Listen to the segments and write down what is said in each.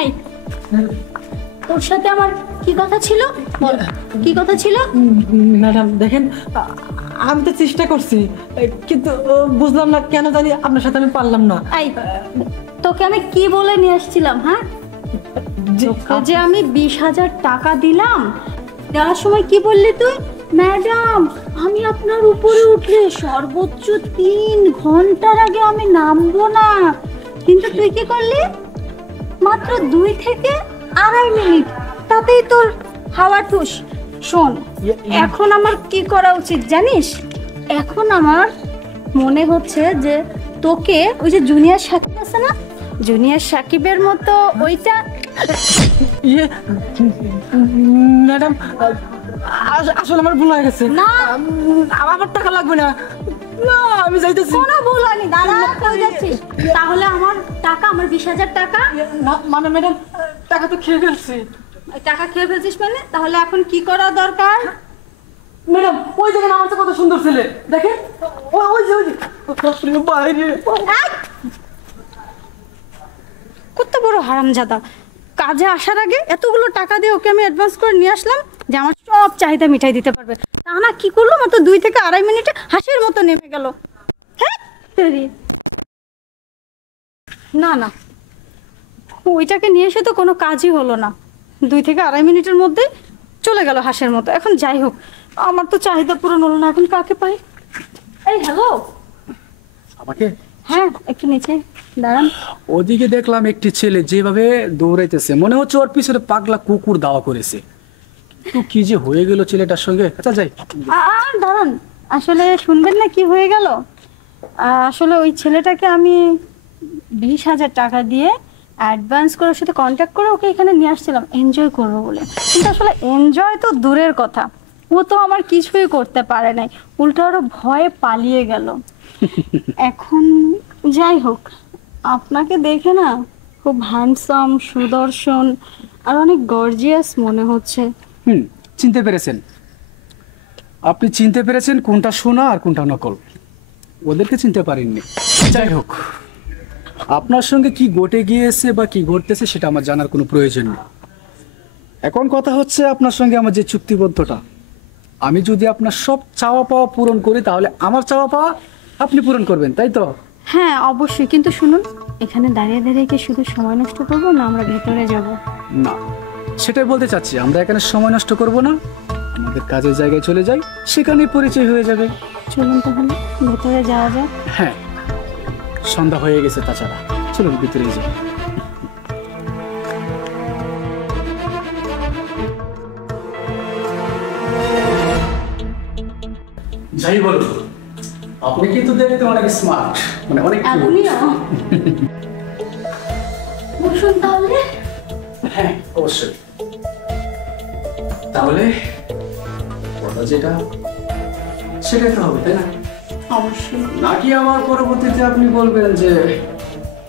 এই, তোর সাথে আমার কি কথা ছিল বল, কি কথা ছিল? ম্যাডাম দেখেন, আমি তো চেষ্টা করছি, কিন্তু বুঝলাম না কেন জানি আপনার সাথে আমি পারলাম না। এই, তোকে আমি কি বলে নিয়ে আসছিলাম? হ্যাঁ, যে আমি 20,000 টাকা দিলাম, দেওয়ার সময় কি বললি তুই? ম্যাডাম, আমি আপনার উপরে উঠলে সর্বোচ্চ 3 ঘন্টার আগে আমি নামবো না। কিন্তু তুই কি করলি? মাত্র 2 থেকে 2.5 মিনিট, তাতেই তোর হাওয়া ঠুস। শোন, এখন আমার কি করা উচিত জানিস? এখন আমার মনে হচ্ছে যে তোকে ওই যে জুনিয়র সাকিব আছে না, জুনিয়র সাকিবের মতো ওইটা। ম্যাডাম আসলে আমার ভুল হয়ে গেছে। না, আমার টাকা লাগবে না, না আমি যাইতেছি। কোনো ভুল হয়নি। দাদা কই যাচ্ছিস? তাহলে আমার টাকা, আমার 20,000 টাকা। মানে ম্যাডাম টাকা তো খেয়ে ফেলছি। টাকা খেয়ে ফেলছিস মানে? তাহলে এখন কি করা দরকার? ম্যাডাম ওই দেখেন আমার তো কত সুন্দর ছেলে, দেখেন ওই যে বাইরে। কত বড় হারামজাদা! কাজে আসার আগে এতগুলো টাকা দিয়ে ওকে আমি অ্যাডভান্স করে নিয়ে আসলাম যে আমার সব চাহিদা মিটাই দিতে পারবে। তা না, কি করলো? মাত্র 2 থেকে 2.5 মিনিটে হাসির মতো নেমে গেল। হ্যাঁ, না না, ওইটাকে নিয়ে এসে তো কোনো কাজই হলো না। 2 থেকে 2.5 মিনিটের মধ্যে চলে গেল হাসির মতো। এখন যাই হোক, আমার তো চাহিদা পূরণ হলো না, এখন কাকে পাই? এই হ্যালো, আমাকে? হ্যাঁ একটু নিচে দাঁড়ান। ওদিকে দেখলাম একটি ছেলে যেভাবে দৌড়াইতেছে, মনে হচ্ছে ওর পিছনে পাগলা কুকুর দাওয়া করেছে। তো কি যে হয়ে গেল ছেলেটার সঙ্গে। আচ্ছা যাই। দাঁড়ান, আসলে শুনবেন না কি হয়ে গেল? আসলে ওই ছেলেটাকে আমি 20,000 টাকা দিয়ে অ্যাডভান্স করে ওর সাথে কন্ট্যাক্ট করে ওকে এখানে নিয়ে আসছিলাম এনজয় করবো বলে। কিন্তু আসলে এনজয় তো দূরের কথা, ও তো আমার কিছুই করতে পারে নাই, উল্টো আরো ভয়ে পালিয়ে গেল। এখন যাই হোক, আপনাকে দেখে না খুব হ্যান্ডসাম, সুদর্শন আর অনেক গর্জিয়াস মনে হচ্ছে। চিনতে পেরেছেন? আপনি চিনতে পেরেছেন কোনটা সোনা আর কোনটা নকল। ওদেরকে চিনতে পারেননি। যাই হোক, আপনার সঙ্গে কি ঘটে গিয়েছে বা কি ঘটতেছে সেটা আমার জানার কোনো প্রয়োজন নেই। এখন কথা হচ্ছে আপনার সঙ্গে আমার যে চুক্তিবদ্ধটা, আমি যদি আপনার সব চাওয়া পাওয়া পূরণ করি তাহলে আমার চাওয়া পাওয়া আপনি পূরণ করবেন, তাই তো? হ্যাঁ অবশ্যই, কিন্তু শুনুন, এখানে দাঁড়িয়ে দাঁড়িয়ে কি শুধু সময় নষ্ট করবো না আমরা ভেতরে যাব? না, সেটাই বলতে চাচ্ছি, আমরা এখানে সময় নষ্ট করব না, আমাদের কাজের জায়গায় চলে যাই, সেখানেই পরিচয় হয়ে যাবে। চলুন তাহলে ভেতরে যাওয়া যাক। হ্যাঁ, সন্ধ্যা হয়ে গেছে, তাছাড়া চলুন ভিতরে যাই। যাই বলুন, আপনি কিন্তু দেখতে অনেক স্মার্ট, মানে অনেক বসুন তাহলে। হ্যাঁ অবশ্যই। তাহলে কথা যেটা সেটাই তো হবে, তাই না? অবশ্যই। নাকি আমার পরবর্তীতে আপনি বলবেন যে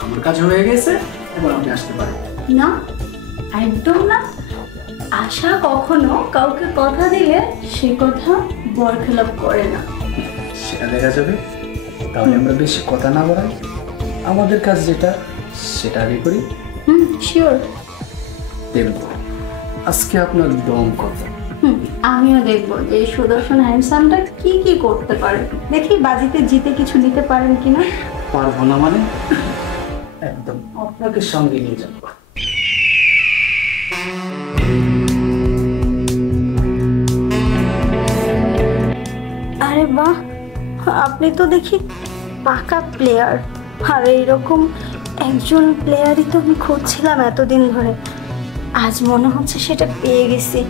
আমার কাজ হয়ে গেছে এবার আপনি আসতে পারেন? না, একদম না। আশা কখনো কাউকে কথা দিলে সে কথা বরখেলাপ করে না। সেটা দেখা যাবে। তাহলে আমরা বেশি কথা না বলাই, আমাদের কাজ যেটা সেটা আগে করি। শিওর। দেখব আজকে আপনার দম কত। আমিও দেখবো যে এই সুদর্শন হ্যান্ডসামটা কি কি করতে পারে। দেখি বাজিতে জিতে কিছু নিতে পারেন কিনা। পারবো না মানে? একদম আপনাকে সঙ্গে নিয়ে যাবো। আরে বাহ, আপনি তো দেখি পাকা প্লেয়ার। আর এইরকম একজন প্লেয়ারই তো আমি খুঁজছিলাম এতদিন ধরে। আজ মনে হচ্ছে সেটা পেয়ে গেছি।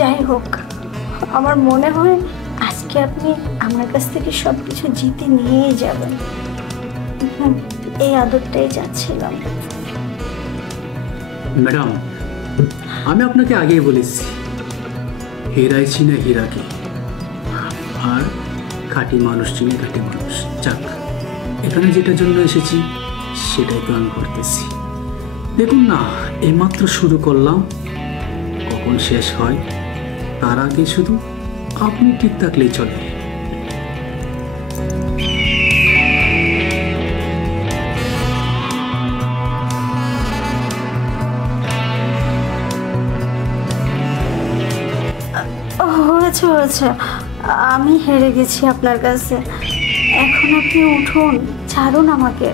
যাই হোক, আমার মনে হয় আজকে আপনি আমার কাছ থেকে সব কিছু জিতে নিয়েই যাবেন। এই আদরটাই চাচ্ছিলাম। ম্যাডাম, আমি আপনাকে আগেই বলেছি, হেরাই চিনে হীরাকে, আর খাঁটি মানুষ চিনে খাঁটি মানুষ। যাক, এখানে যেটার জন্য এসেছি সেটাই তো আমি করতেছি। দেখুন না, এইমাত্র শুরু করলাম, কখন শেষ হয় তার আগে শুধু আপনি ঠিক থাকলেই চলে। হয়েছে, আমি হেরে গেছি আপনার কাছে। এখন আপনি উঠুন, ছাড়ুন আমাকে,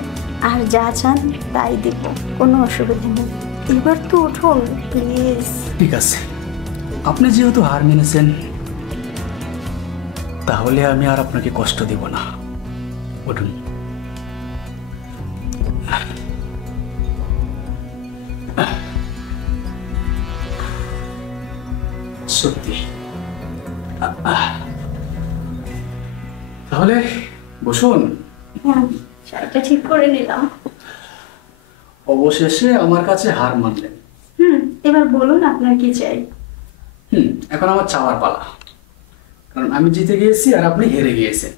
আর যা চান তাই দিব, কোনো অসুবিধা নেই। এবার তো উঠুন প্লিজ। ঠিক আছে, আপনি যেহেতু হার মেনেছেন, তাহলে আমি আর আপনাকে কষ্ট দেব না। উঠুন। সত্যি। তাহলে বসুন। হ্যাঁ, শাড়িটা ঠিক করে নিলাম। অবশেষে আমার কাছে হার মানলেন। এবার বলুন আপনার কি চাই। এখন আমার চাওয়ার পালা, কারণ আমি জিতে গিয়েছি আর আপনি হেরে গিয়েছেন।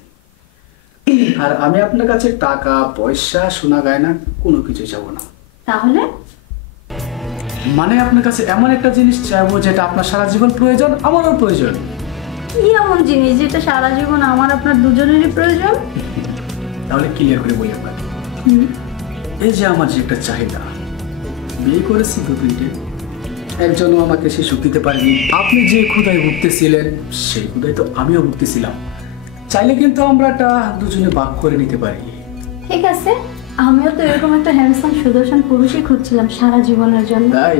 আর আমি আপনার কাছে টাকা পয়সা সোনা গয়না কোনো কিছু চাবো না। তাহলে মানে আপনার কাছে এমন একটা জিনিস চাইবো যেটা আপনার সারা জীবন প্রয়োজন, আমারও প্রয়োজন। কি এমন জিনিস যেটা সারা জীবন আমার আপনার দুজনেরই প্রয়োজন? তাহলে ক্লিয়ার করে বলি আপনাকে। এই যে আমার যে একটা চাহিদা, বিয়ে করেছি 2-3টে, একজনও আমাকে সে সুখ দিতে পারেনি। আপনি যে ক্ষুধায় ভুগতেছিলেন সেই ক্ষুধায় তো আমিও ভুগতেছিলাম। চাইলে কিন্তু আমরা এটা দুজনে ভাগ করে নিতে পারি। ঠিক আছে, আমিও তো এরকম একটা হ্যান্ডসাম সুদর্শন পুরুষই খুঁজছিলাম সারা জীবনের জন্য। তাই